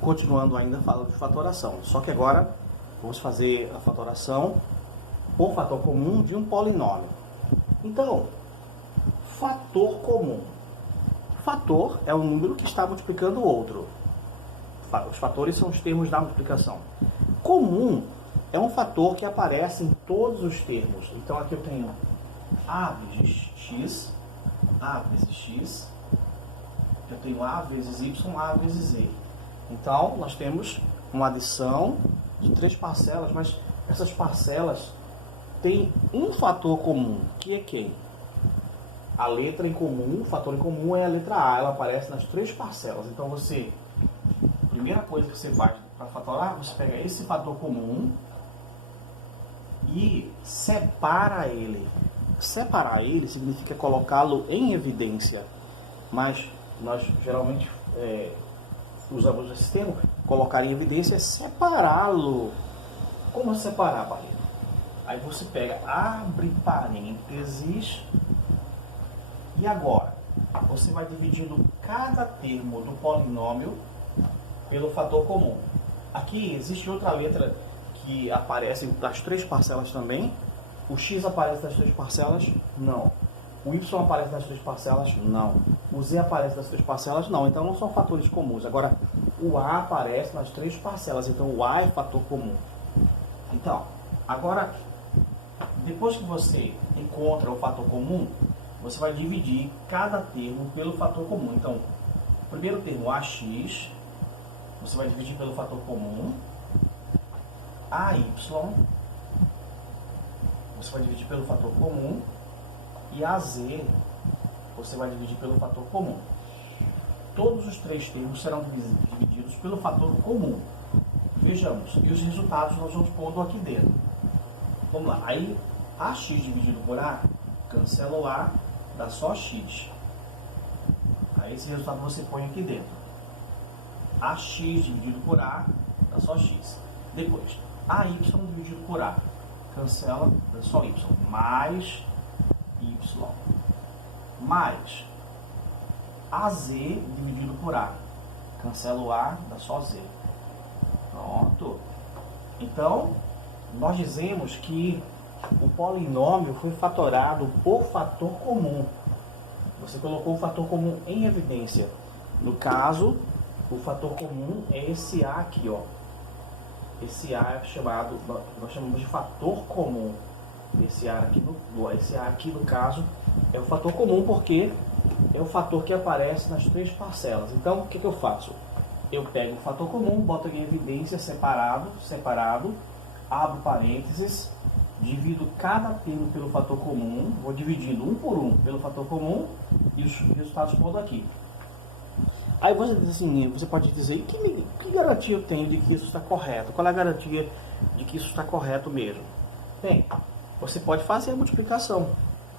Continuando ainda falando de fatoração, só que agora vamos fazer a fatoração por fator comum de um polinômio. Então, fator comum. Fator é um número que está multiplicando o outro. Os fatores são os termos da multiplicação. Comum é um fator que aparece em todos os termos. Então aqui eu tenho a vezes x, eu tenho a vezes y, a vezes z. Então nós temos uma adição de 3 parcelas, mas essas parcelas têm um fator comum, que é quem? A letra em comum, o fator em comum é a letra A, ela aparece nas 3 parcelas. Então você, a primeira coisa que você faz para fatorar, você pega esse fator comum e separa ele. Separar ele significa colocá-lo em evidência, mas nós geralmente usamos esse termo, colocar em evidência é separá-lo. Como separar, Barreto? Aí você pega, abre parênteses, e agora você vai dividindo cada termo do polinômio pelo fator comum. Aqui existe outra letra que aparece nas 3 parcelas também. O x aparece nas 3 parcelas? Não. O y aparece nas 3 parcelas? Não. O z aparece nas 3 parcelas? Não. Então não são fatores comuns. Agora, o a aparece nas 3 parcelas. Então o a é fator comum. Então, agora, depois que você encontra o fator comum, você vai dividir cada termo pelo fator comum. Então, o primeiro termo, ax, você vai dividir pelo fator comum. AY, você vai dividir pelo fator comum. E AZ, você vai dividir pelo fator comum. Todos os 3 termos serão divididos pelo fator comum. Vejamos, e os resultados nós vamos pondo aqui dentro. Vamos lá, aí AX dividido por A, cancela o A, dá só X. Aí esse resultado você põe aqui dentro. AX dividido por A, dá só X. Depois, AY dividido por A, cancela, dá só Y, mais Y, mais AZ dividido por A, cancela o A, dá só Z. Pronto. Então, nós dizemos que o polinômio foi fatorado por fator comum. Você colocou o fator comum em evidência. No caso, o fator comum é esse A aqui, ó. Esse A é chamado, nós chamamos de fator comum. Esse A aqui no caso é o fator comum porque é o fator que aparece nas 3 parcelas. Então, o que eu faço? Eu pego o fator comum, boto em evidência separado, abro parênteses, divido cada termo pelo fator comum, vou dividindo um por um pelo fator comum e os resultados pondo aqui. Aí você diz assim, você pode dizer, que garantia eu tenho de que isso está correto? Qual é a garantia de que isso está correto mesmo? Tem. Você pode fazer a multiplicação.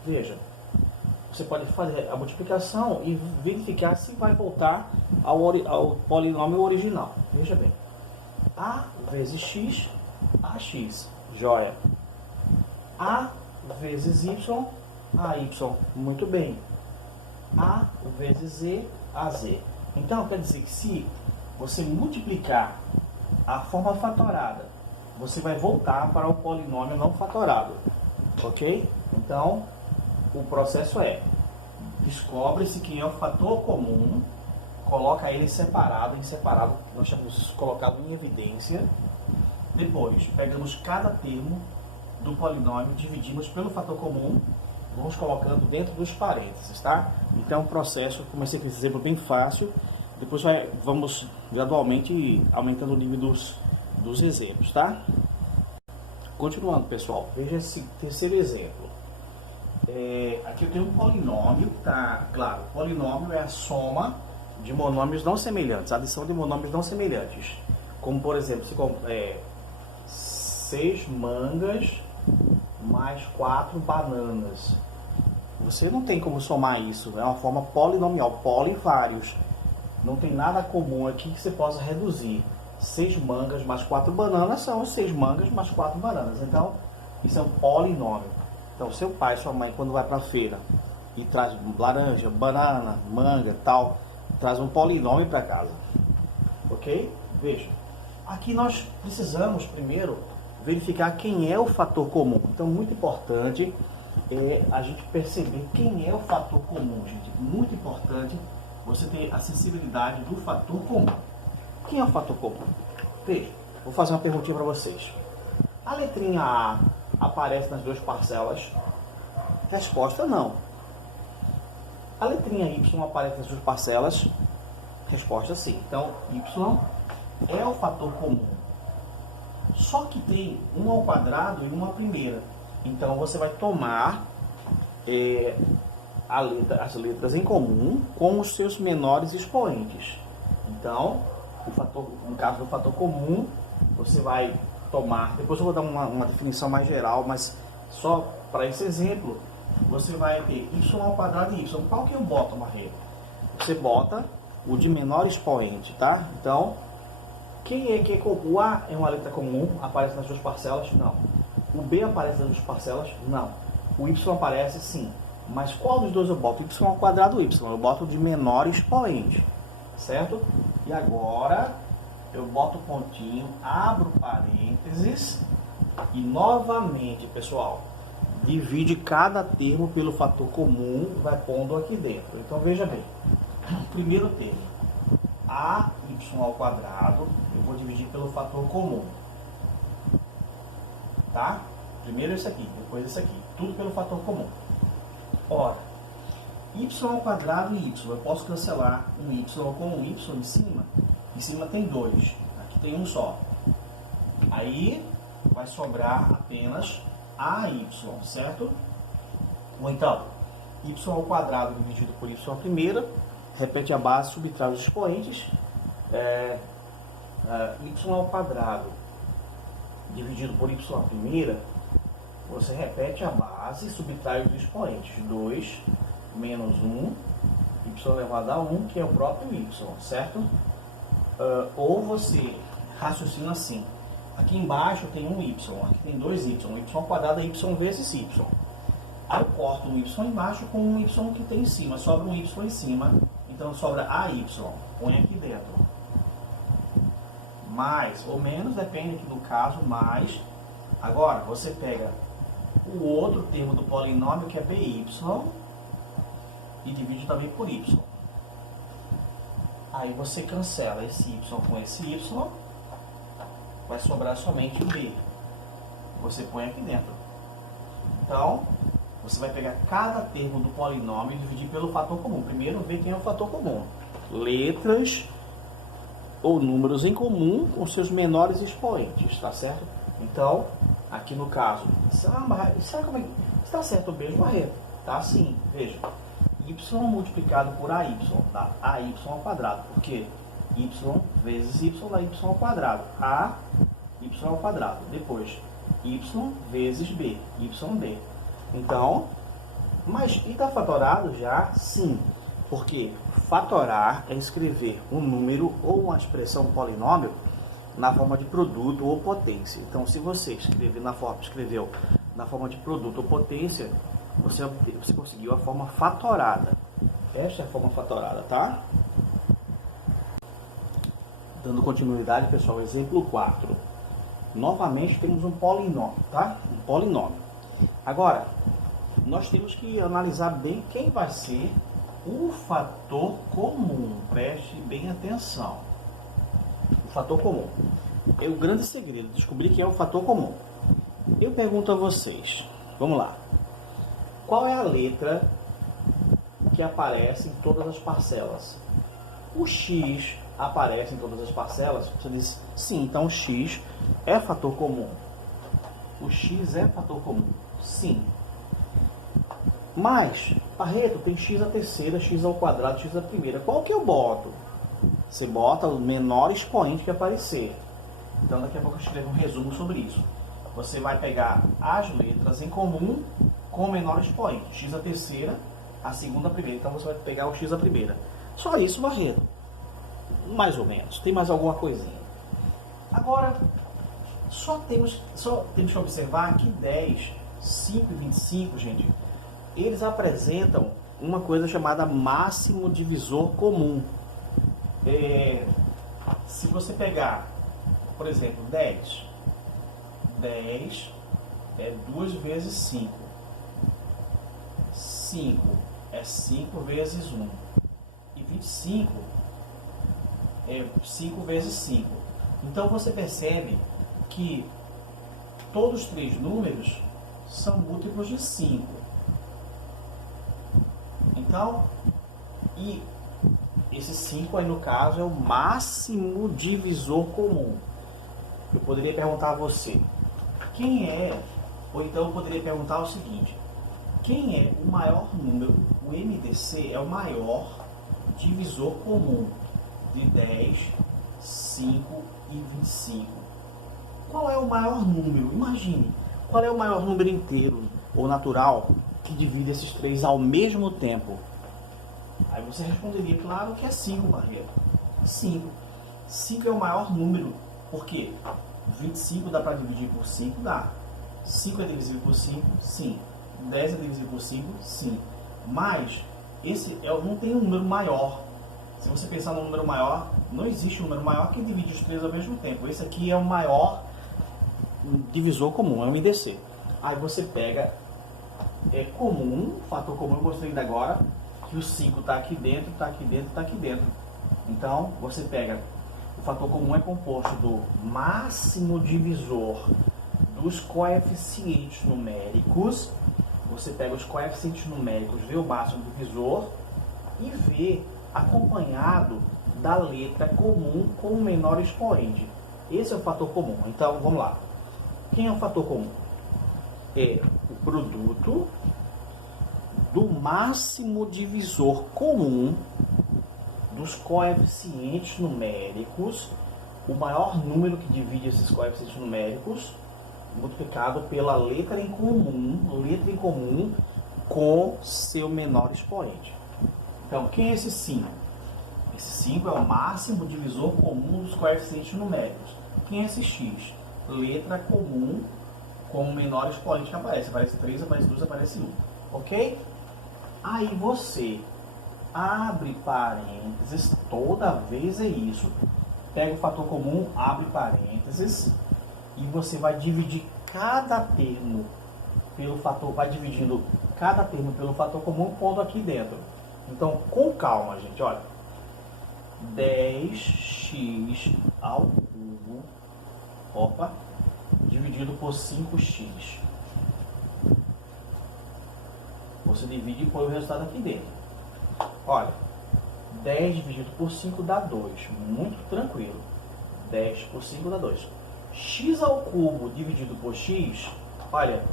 Veja, você pode fazer a multiplicação e verificar se vai voltar ao polinômio original. Veja bem, A vezes X, AX, joia. A vezes Y, AY, muito bem. A vezes Z, AZ. Então, quer dizer que se você multiplicar a forma fatorada, você vai voltar para o polinômio não fatorado, ok? Então, o processo é, descobre-se quem é o fator comum, coloca ele separado, nós chamamos isso de colocá-lo em evidência. Depois, pegamos cada termo do polinômio, dividimos pelo fator comum, vamos colocando dentro dos parênteses, tá? Então, o processo, comecei com esse exemplo bem fácil, depois vamos gradualmente aumentando o nível dos exemplos, tá? Continuando, pessoal, veja esse terceiro exemplo. Aqui eu tenho um polinômio, tá? Claro, polinômio é a soma de monômios não semelhantes, a adição de monômios não semelhantes. Como, por exemplo, 6 mangas mais 4 bananas. Você não tem como somar isso, é uma forma polinomial, polivários. Não tem nada comum aqui que você possa reduzir. 6 mangas mais 4 bananas são 6 mangas mais 4 bananas. Então, isso é um polinômio. Então, seu pai e sua mãe, quando vai para a feira e traz laranja, banana, manga, tal, traz um polinômio para casa. Ok? Veja, aqui nós precisamos primeiro verificar quem é o fator comum. Então, muito importante é a gente perceber quem é o fator comum, gente. Muito importante você ter a sensibilidade do fator comum. Quem é o fator comum? Veja, vou fazer uma perguntinha para vocês. A letrinha A aparece nas duas parcelas? Resposta: não. A letrinha Y aparece nas duas parcelas? Resposta: sim. Então, Y é o fator comum. Só que tem um ao quadrado e uma primeira. Então, você vai tomar as letras em comum com os seus menores expoentes. Então, no caso do fator comum, você vai tomar... Depois eu vou dar uma definição mais geral, mas só para esse exemplo, você vai ter y ao quadrado e y. Qual que eu boto, Barreto? Você bota o de menor expoente, tá? Então, quem é que é comum? O A é uma letra comum, aparece nas duas parcelas? Não. O B aparece nas duas parcelas? Não. O Y aparece? Sim. Mas qual dos dois eu boto? Y ao quadrado ou Y? Eu boto de menor expoente, certo? E agora eu boto o pontinho, abro parênteses e novamente, pessoal, divide cada termo pelo fator comum, vai pondo aqui dentro. Então veja bem, primeiro termo, AY ao quadrado, eu vou dividir pelo fator comum, tá? Primeiro esse aqui, depois esse aqui, tudo pelo fator comum. Ora, y ao quadrado e y, eu posso cancelar um y com um y em cima tem dois, aqui tem um só. Aí vai sobrar apenas AY, certo? Ou então, y ao quadrado dividido por y à primeira, repete a base, subtrai os expoentes, y ao quadrado dividido por y à primeira, você repete a base, subtrai os expoentes, 2 menos 1, y elevado a 1, que é o próprio y, certo? Ou você raciocina assim, aqui embaixo tem um y, aqui tem dois y, y ao quadrado é y vezes y. Aí eu corto um y embaixo com um y que tem em cima, sobra um y em cima, então sobra AY, põe aqui dentro. Mais ou menos, depende aqui do caso, mais. Agora, você pega o outro termo do polinômio, que é BY, e divide também por y. Aí você cancela esse y com esse y, vai sobrar somente o b. Você põe aqui dentro. Então, você vai pegar cada termo do polinômio e dividir pelo fator comum. Primeiro, ver quem é o fator comum. Letras ou números em comum com seus menores expoentes, tá certo? Então, aqui no caso, será como é que está certo mesmo, Barreto? Tá sim, veja. Y multiplicado por AY, dá AY ao quadrado, porque Y vezes Y dá Y ao quadrado, AY ao quadrado, depois Y vezes B, YB. Então, mas e está fatorado já? Sim, porque fatorar é escrever um número ou uma expressão polinômio na forma de produto ou potência. Então, se você escreveu na forma de produto ou potência, você conseguiu a forma fatorada. Esta é a forma fatorada, tá? Dando continuidade, pessoal, exemplo 4. Novamente temos um polinômio, tá? Um polinômio. Agora, nós temos que analisar bem quem vai ser o fator comum. Preste bem atenção. O fator comum. É o grande segredo, descobrir quem é o fator comum. Eu pergunto a vocês, vamos lá. Qual é a letra que aparece em todas as parcelas? O X aparece em todas as parcelas? Você diz, sim, então o X é fator comum. O X é fator comum, sim. Mas, Barreto, tem X à terceira, X ao quadrado, X à primeira. Qual que eu boto? Você bota o menor expoente que aparecer. Então daqui a pouco eu escrevo um resumo sobre isso. Você vai pegar as letras em comum com o menor expoente. X à terceira, a segunda à primeira. Então você vai pegar o X à primeira. Só isso, Barreto. Mais ou menos. Tem mais alguma coisinha. Agora, só temos que observar que 10, 5 e 25, gente, eles apresentam uma coisa chamada máximo divisor comum. Se você pegar, por exemplo, 10. 10 é 2 vezes 5. 5 é 5 vezes 1. E 25 é 5 vezes 5. Então você percebe que todos os três números são múltiplos de 5. Então, e esse 5 aí no caso é o máximo divisor comum. Eu poderia perguntar a você, quem é, ou então eu poderia perguntar o seguinte, quem é o maior número, o MDC é o maior divisor comum de 10, 5 e 25. Qual é o maior número? Imagine, qual é o maior número inteiro ou natural que divide esses três ao mesmo tempo? Aí você responderia, claro, que é 5, Barreiro. 5. 5 é o maior número, porque 25 dá para dividir por 5? Dá. 5 é divisível por 5? Sim. 10 é divisível por 5? Sim. Mas, esse não tem um número maior. Se você pensar no número maior, não existe um número maior que divide os três ao mesmo tempo. Esse aqui é o maior divisor comum, é o MDC. Aí você pega comum, fator comum, eu mostrei ainda agora, que o 5 está aqui dentro, está aqui dentro, está aqui dentro. Então, você pega, o fator comum é composto do máximo divisor dos coeficientes numéricos. Você pega os coeficientes numéricos, vê o máximo divisor e vê acompanhado da letra comum com o menor expoente. Esse é o fator comum. Então, vamos lá. Quem é o fator comum? É o produto do máximo divisor comum dos coeficientes numéricos, o maior número que divide esses coeficientes numéricos, multiplicado pela letra em comum com seu menor expoente. Então, quem é esse 5? Esse 5 é o máximo divisor comum dos coeficientes numéricos. Quem é esse x? Letra comum com o menor expoente que aparece. Aparece 3, aparece 2, aparece 1. Ok? Aí você abre parênteses, toda vez é isso. Pega o fator comum, abre parênteses e você vai dividir cada termo pelo fator, vai dividindo cada termo pelo fator comum, pondo aqui dentro. Então, com calma, gente, olha. 10x ao cubo, dividido por 5x. Você divide e põe o resultado aqui dentro. Olha, 10 dividido por 5 dá 2. Muito tranquilo. 10 por 5 dá 2. X ao cubo dividido por x, olha,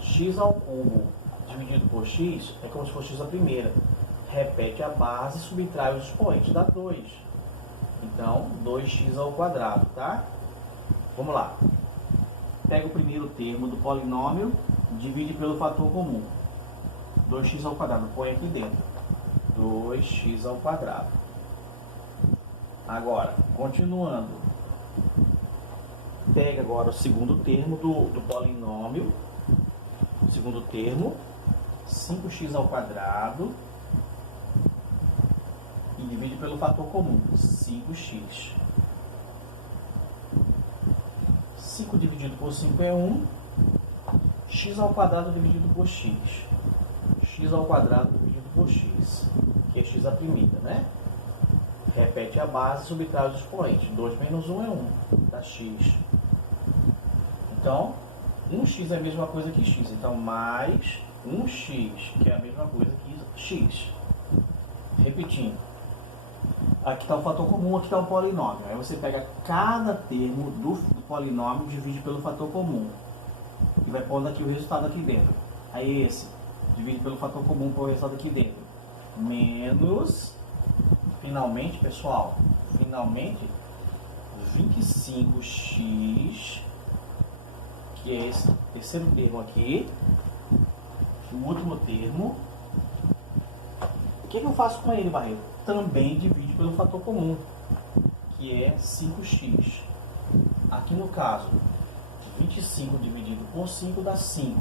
x ao cubo dividido por x é como se fosse x a primeira. Repete a base e subtrai os expoentes, dá 2. Então, 2x ao quadrado, tá? Vamos lá. Pega o primeiro termo do polinômio, divide pelo fator comum. 2x ao quadrado, põe aqui dentro. 2x ao quadrado. Agora, continuando. Pega agora o segundo termo do polinômio. O segundo termo, 5x ao quadrado. E divide pelo fator comum, 5x. 5 dividido por 5 é 1. X ao quadrado dividido por x. X ao quadrado dividido por x, que é x a primeira, né? Repete a base e subtrai os expoentes. 2 menos 1 é 1, dá x. Então, 1x é a mesma coisa que x. Então, mais 1x, que é a mesma coisa que x. Repetindo. Aqui está o fator comum, aqui está o polinômio. Aí você pega cada termo do polinômio e divide pelo fator comum. E vai pondo aqui o resultado aqui dentro. Aí esse, divide pelo fator comum para o resultado aqui dentro. Menos, finalmente, pessoal, 25x, que é esse terceiro termo aqui, o último termo. O que eu faço com ele, Barreto? Também divide pelo fator comum, que é 5x. Aqui no caso, 25 dividido por 5 dá 5.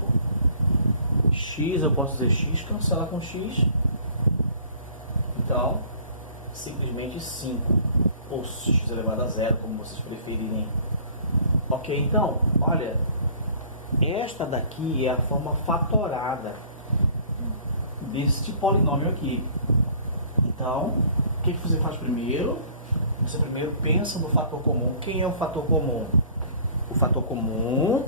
X, eu posso dizer x, cancela com x. Então, simplesmente 5. ou x elevado a zero, como vocês preferirem. Ok, então, olha, esta daqui é a forma fatorada deste polinômio aqui. Então, o que você faz primeiro? Você primeiro pensa no fator comum. Quem é o fator comum? O fator comum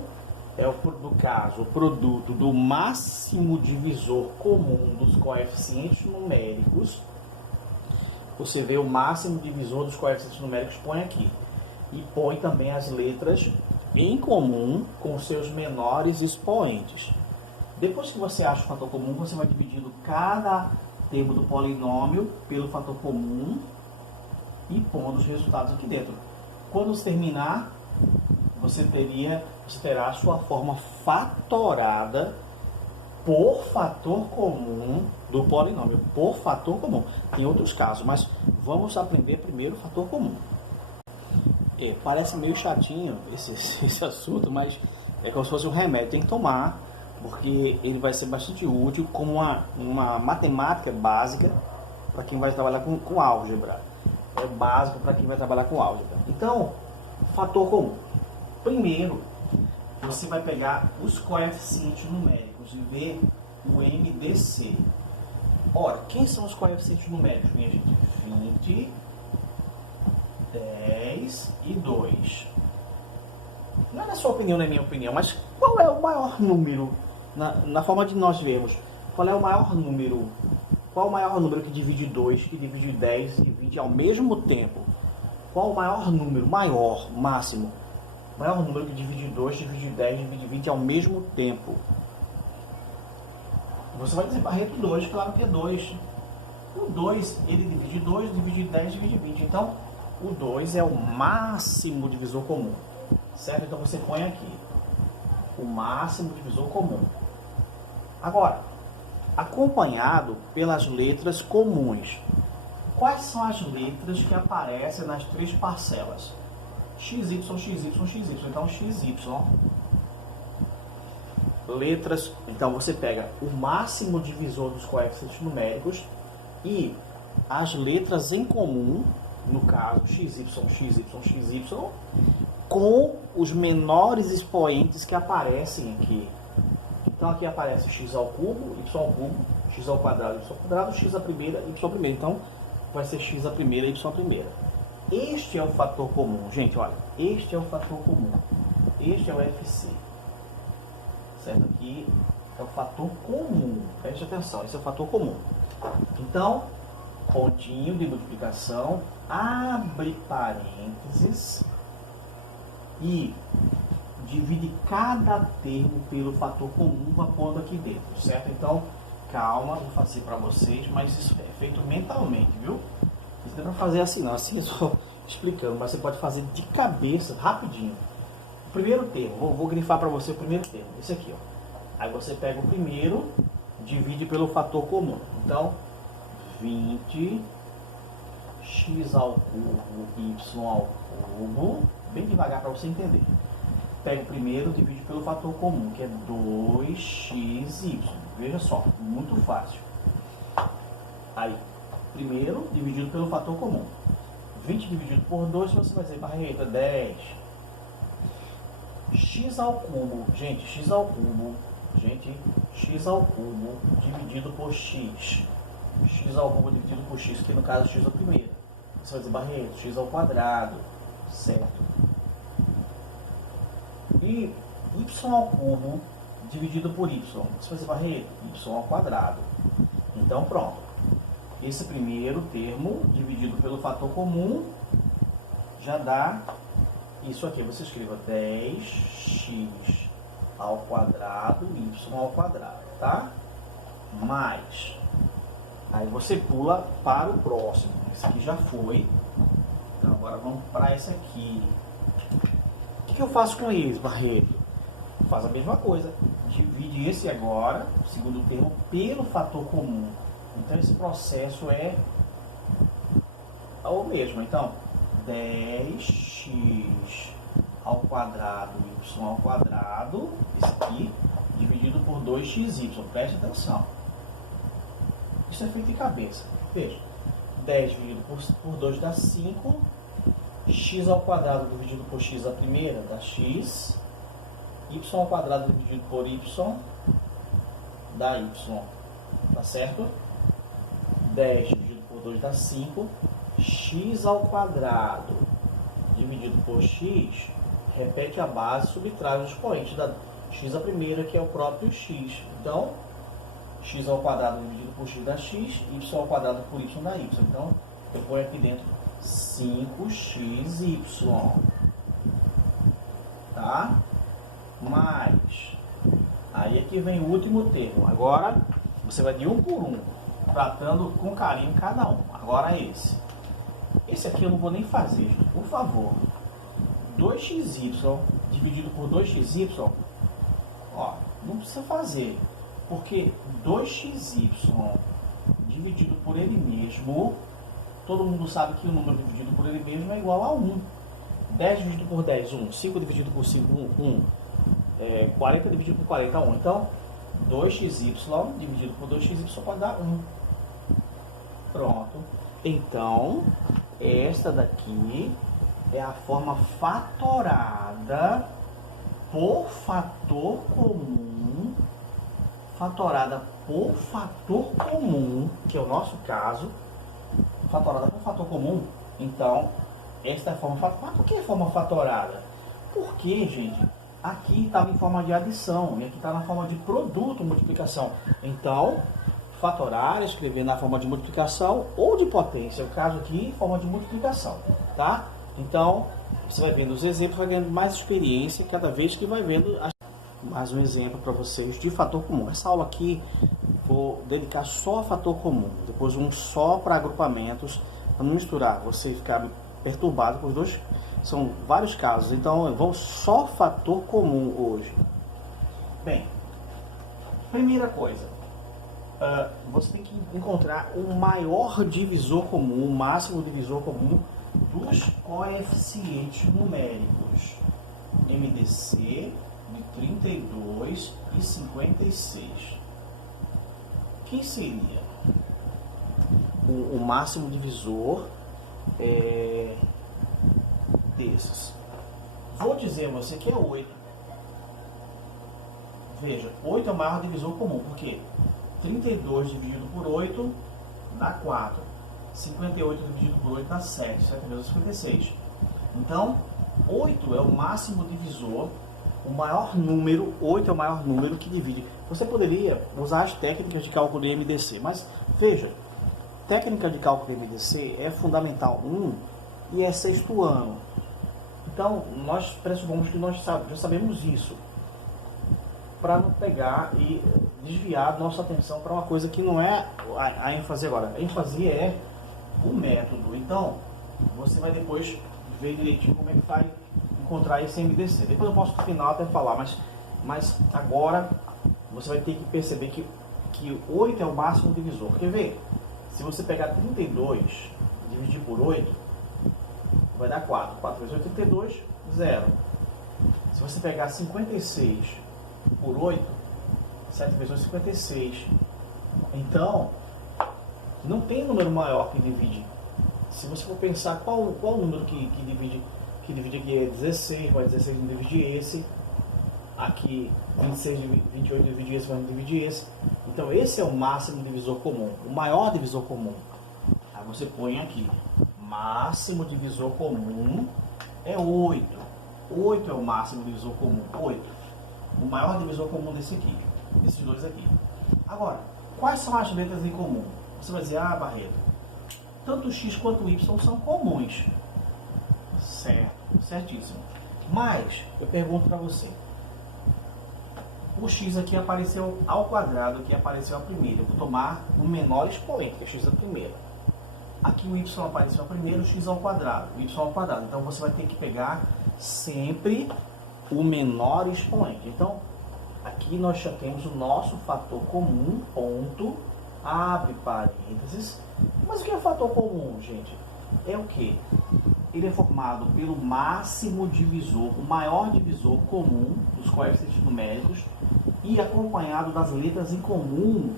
é, no caso, o produto do máximo divisor comum dos coeficientes numéricos. Você vê o máximo divisor dos coeficientes numéricos, põe aqui. E põe também as letras em comum com seus menores expoentes. Depois que você acha o fator comum, você vai dividindo cada termo do polinômio pelo fator comum e pondo os resultados aqui dentro. Quando você terminar, você terá a sua forma fatorada por fator comum do polinômio. Por fator comum. Tem outros casos, mas vamos aprender primeiro o fator comum. Parece meio chatinho esse assunto, mas é como se fosse um remédio. Tem que tomar, porque ele vai ser bastante útil como uma matemática básica para quem vai trabalhar com álgebra. É básico para quem vai trabalhar com álgebra. Então, fator comum. Primeiro, você vai pegar os coeficientes numéricos e ver o MDC. Ora, quem são os coeficientes numéricos, minha gente? 20, 10 e 2. Não é na sua opinião, nem minha opinião, mas qual é o maior número, na forma de nós vermos, qual é o maior número? Qual o maior número que divide 2, que divide 10 e 20 ao mesmo tempo? Qual o maior número, máximo? O maior número que divide 2, divide 10, divide 20 ao mesmo tempo? Você vai dizer, Barreto, 2, claro que é 2. O 2, ele divide 2, divide 10, divide 20. Então, o 2 é o máximo divisor comum. Certo? Então, você põe aqui o máximo divisor comum. Agora, acompanhado pelas letras comuns. Quais são as letras que aparecem nas três parcelas? XY, XY, XY. Então, XY. Letras. Então, você pega o máximo divisor dos coeficientes numéricos e as letras em comum, no caso, XY, XY, XY, com os menores expoentes que aparecem aqui. Então, aqui aparece x ao cubo, y ao cubo, x ao quadrado, y ao quadrado, x à primeira, y à primeira. Então, vai ser x à primeira, y à primeira. Este é o fator comum. Gente, olha, este é o fator comum. Este é o FC. Certo? Aqui é o fator comum. Preste atenção, esse é o fator comum. Então, pontinho de multiplicação, abre parênteses e divide cada termo pelo fator comum, vai pondo aqui dentro, certo? Então, calma, vou fazer para vocês, mas isso é feito mentalmente, viu? Isso não é para fazer assim não, assim eu estou explicando, mas você pode fazer de cabeça, rapidinho. O primeiro termo, vou grifar para você o primeiro termo, esse aqui, ó. Aí você pega o primeiro, divide pelo fator comum. Então, 20 x ao cubo, y ao cubo, bem devagar para você entender. Pega o primeiro, divide pelo fator comum, que é 2xy. Veja só, muito fácil. Aí, primeiro dividido pelo fator comum. 20 dividido por 2, você vai dizer, Barreto, 10. X ao cubo, gente, x ao cubo, dividido por x. X ao cubo dividido por x, que no caso x ao primeiro. Você vai dizer, Barreto, x ao quadrado, certo? E y ao cubo dividido por y. Você vai dizer, Barreto, y ao quadrado. Então, pronto. Esse primeiro termo, dividido pelo fator comum, já dá isso aqui. Você escreva 10x ao quadrado, y ao quadrado, tá? Mais. Aí você pula para o próximo. Esse aqui já foi. Então, agora vamos para esse aqui. O que eu faço com eles, Barreto? Faz a mesma coisa. Divide esse agora, o segundo termo, pelo fator comum. Então, esse processo é o mesmo. Então, 10x ao quadrado, y ao quadrado, esse aqui, dividido por 2xy. Preste atenção. Isso é feito de cabeça. Veja, 10 dividido por 2 dá 5. x ao quadrado dividido por x à primeira dá x, y ao quadrado dividido por y dá y, tá certo? 10 dividido por 2 dá 5, x ao quadrado dividido por x, repete a base, subtrai o expoente da x à primeira, que é o próprio x. Então, x ao quadrado dividido por x dá x, y ao quadrado por y dá y. Então, eu ponho aqui dentro 5xy, tá? Mais, aí aqui vem o último termo. Agora, você vai de um por um, tratando com carinho cada um. Agora esse aqui eu não vou nem fazer, gente, por favor. 2xy dividido por 2xy, ó, não precisa fazer, porque 2xy dividido por ele mesmo, todo mundo sabe que o número dividido por ele mesmo é igual a 1. 10 dividido por 10, 1. 5 dividido por 5, 1. 40 dividido por 40, 1. Então, 2xy dividido por 2xy pode dar 1. Pronto. Então, esta daqui é a forma fatorada por fator comum, fatorada por fator comum, que é o nosso caso, fatorada por fator comum. Então, esta é a forma fatorada. Mas por que forma fatorada? Porque, gente, aqui estava em forma de adição e aqui está na forma de produto, multiplicação. Então, fatorar, escrever na forma de multiplicação ou de potência. O caso aqui, forma de multiplicação, tá? Então, você vai vendo os exemplos, vai ganhando mais experiência cada vez que vai vendo. Mais um exemplo para vocês de fator comum. Essa aula aqui vou dedicar só a fator comum, depois um só para agrupamentos, para não misturar, você ficar perturbado com os dois. São vários casos, então vamos só fator comum hoje. Bem, primeira coisa, você tem que encontrar o maior divisor comum, o máximo divisor comum dos coeficientes numéricos. MDC de 32 e 56. Quem seria o máximo divisor desses? Vou dizer a você que é 8. Veja, 8 é o maior divisor comum, porque 32 dividido por 8 dá 4. 58 dividido por 8 dá 7. 7 vezes 56. Então, 8 é o máximo divisor, o maior número. 8 é o maior número que divide. Você poderia usar as técnicas de cálculo de MDC, mas veja, técnica de cálculo de MDC é Fundamental 1 e é sexto ano. Então, nós pressupomos que nós já sabemos isso, para não pegar e desviar nossa atenção para uma coisa que não é a ênfase agora. A ênfase é o método. Então, você vai depois ver direitinho como é que vai encontrar esse MDC. Depois eu posso no final até falar, mas agora você vai ter que perceber que 8 é o máximo divisor. Quer ver? Se você pegar 32, dividir por 8, vai dar 4. 4 vezes 8 é 32, 0. Se você pegar 56 por 8, 7 vezes 8 é 56. Então, não tem número maior que divide. Se você for pensar qual número que divide aqui é 16, mas 16 não divide esse. Aqui 26, 28 divide esse, mas não divide esse. Então esse é o máximo divisor comum, o maior divisor comum. Aí você põe aqui, máximo divisor comum é 8. 8 é o máximo divisor comum, 8. O maior divisor comum desse aqui, desses dois aqui. Agora, quais são as letras em comum? Você vai dizer, Barreto, tanto x quanto y são comuns. Certo, certíssimo. Mas, eu pergunto para você, o x aqui apareceu ao quadrado, aqui apareceu a primeira. Eu vou tomar o menor expoente, que é x a primeira. Aqui o y apareceu a primeira, o x ao quadrado, o y ao quadrado. Então você vai ter que pegar sempre o menor expoente. Então, aqui nós já temos o nosso fator comum, ponto, abre parênteses. Mas o que é fator comum, gente? É o que? Ele é formado pelo máximo divisor, o maior divisor comum dos coeficientes numéricos e acompanhado das letras em comum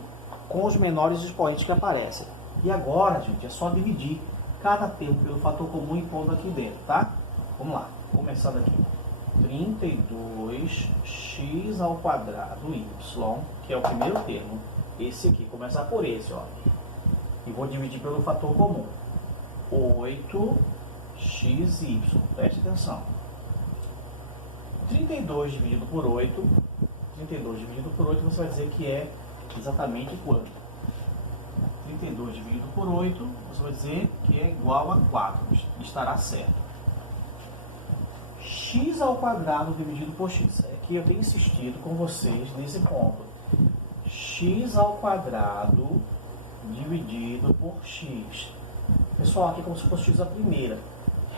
com os menores expoentes que aparecem. E agora, gente, é só dividir. cada termo pelo fator comum e pondo aqui dentro, tá? Vamos lá, começar daqui. 32x ao quadrado y, que é o primeiro termo. Esse aqui, começar por esse, ó. E vou dividir pelo fator comum. 8xy, preste atenção. 32 dividido por 8, 32 dividido por 8, você vai dizer que é exatamente quanto? 32 dividido por 8, você vai dizer que é igual a 4, estará certo. X ao quadrado dividido por x. Aqui eu tenho insistido com vocês nesse ponto. X ao quadrado dividido por x. Pessoal, aqui é como se fosse x a primeira.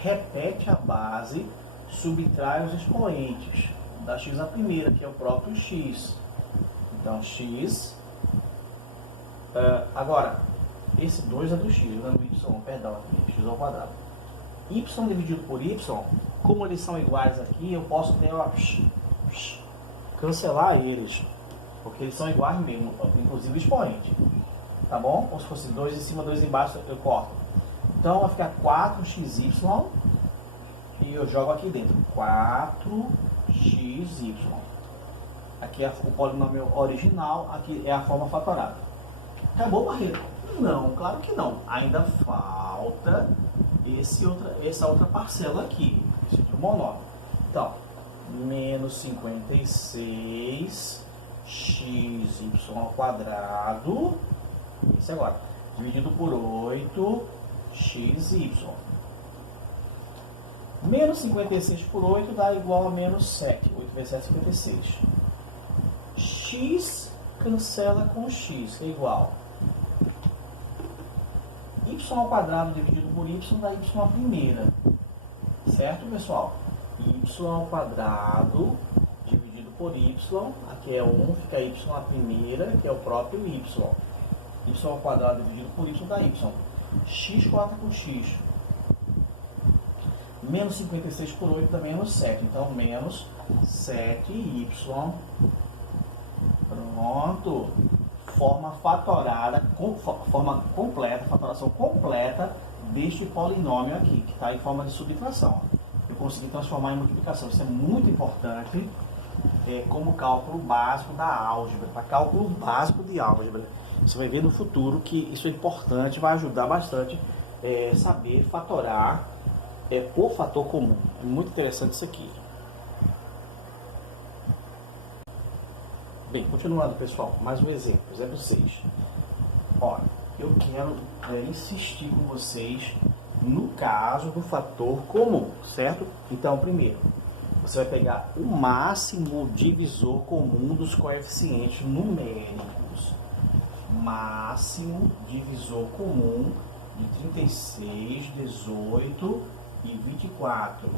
Repete a base, subtrai os expoentes da x a primeira, que é o próprio x. Então, x... agora, esse 2 é do x, não é do y, perdão, aqui, x ao quadrado. Y dividido por y, como eles são iguais aqui, eu posso ter, ó, cancelar eles, porque eles são iguais mesmo, inclusive o expoente. Tá bom? Como se fosse 2 em cima, 2 embaixo, eu corto. Então, vai ficar 4xy e eu jogo aqui dentro. 4xy. Aqui é o polinômio original, aqui é a forma fatorada. Acabou, Barreto? Não, claro que não. Ainda falta essa outra parcela aqui, esse outro monótono. Então, menos 56 xy ao quadrado, isso agora, dividido por 8 xy. Menos 56 por 8 dá igual a menos 7. 8 vezes 7 é 56. X cancela com x, é igual. Y ao quadrado dividido por y dá y à primeira. Certo, pessoal? Y ao quadrado dividido por y, aqui é 1, fica y à primeira, que é o próprio y. Y ao quadrado dividido por y dá y. X corta com x. Menos 56 por 8 dá menos 7. Então, menos 7y. Pronto. Forma fatorada, forma completa, fatoração completa deste polinômio aqui, que está em forma de subtração. Eu consegui transformar em multiplicação. Isso é muito importante como cálculo básico da álgebra. Para cálculo básico de álgebra. Você vai ver no futuro que isso é importante, vai ajudar bastante saber fatorar por fator comum. É muito interessante isso aqui. Bem, continuando, pessoal, mais um exemplo, exemplo 6. Olha, eu quero insistir com vocês no caso do fator comum, certo? Então, primeiro, você vai pegar o máximo divisor comum dos coeficientes numéricos. Máximo divisor comum de 36, 18 e 24.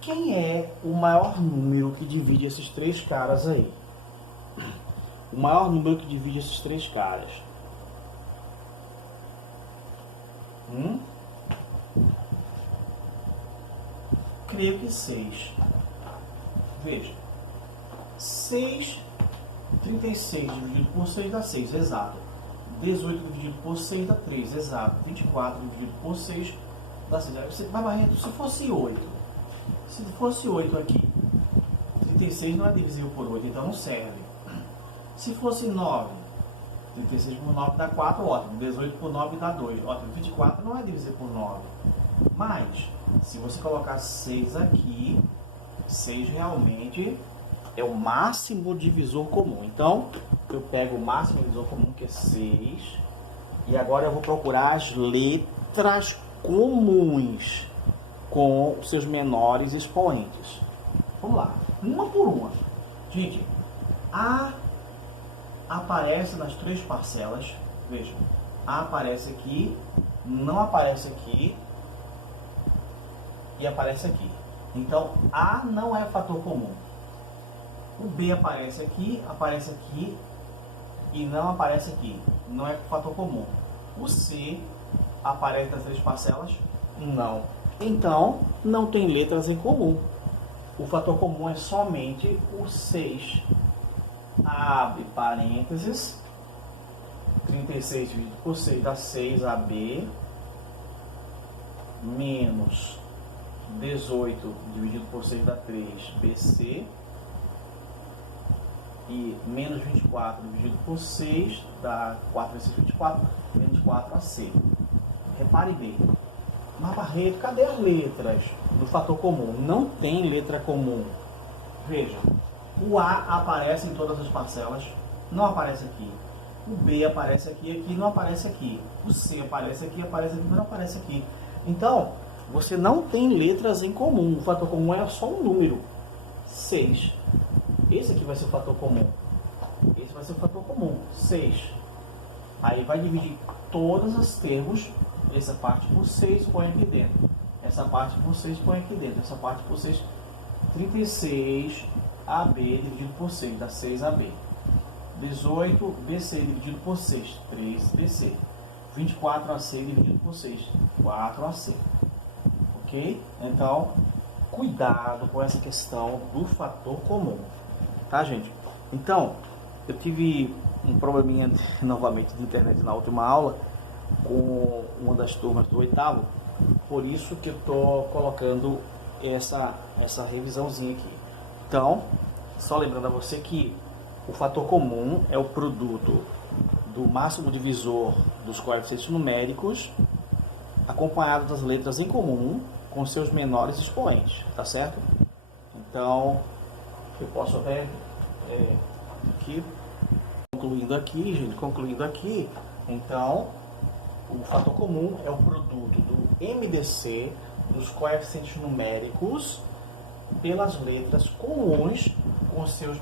Quem é o maior número que divide esses três caras aí? O maior número que divide esses três caras. Creio que 6. Veja. 6, 36 dividido por 6 dá 6, exato. 18 dividido por 6 dá 3, exato. 24 dividido por 6 dá 6. Aí você vai Barreto, se fosse 8. Se fosse 8 aqui, 36 não é divisível por 8, então não serve. Se fosse 9, 36 por 9 dá 4, ótimo. 18 por 9 dá 2, ótimo. 24 não é divisível por 9. Mas, se você colocar 6 aqui, 6 realmente é o máximo divisor comum. Então, eu pego o máximo divisor comum, que é 6. E agora eu vou procurar as letras comuns com os seus menores expoentes. Vamos lá, uma por uma. Gente, A aparece nas três parcelas. Veja, A aparece aqui, não aparece aqui e aparece aqui. Então, A não é fator comum. O B aparece aqui e não aparece aqui. Não é fator comum. O C aparece nas três parcelas? Não. Então, não tem letras em comum. O fator comum é somente o 6. Abre parênteses. 36 dividido por 6 dá 6AB. menos 18 dividido por 6 dá 3, BC, e menos 24 dividido por 6 dá 4 vezes 24, menos 4 AC. Repare bem, mas Barreto, cadê as letras do fator comum? Não tem letra comum. Veja, o A aparece em todas as parcelas, não aparece aqui. O B aparece aqui, aqui não aparece aqui. O C aparece aqui, mas não aparece aqui. Então, você não tem letras em comum. O fator comum é só um número. 6. Esse aqui vai ser o fator comum. Esse vai ser o fator comum. 6. Aí vai dividir todos os termos. Essa parte por 6 põe aqui dentro. Essa parte por 6 põe aqui dentro. Essa parte por 6. 36 AB dividido por 6 dá 6AB. 18 BC dividido por 6, 3BC. 24 AC dividido por 6, 4AC. Ok? Então, cuidado com essa questão do fator comum. Tá, gente? Então, eu tive um probleminha novamente de internet na última aula com uma das turmas do 8º. Por isso que eu estou colocando essa revisãozinha aqui. Então, só lembrando a você que o fator comum é o produto do máximo divisor dos coeficientes numéricos acompanhado das letras em comum com seus menores expoentes, tá certo? Então, eu posso até aqui, concluindo aqui, então, o fator comum é o produto do MDC dos coeficientes numéricos pelas letras comuns com seus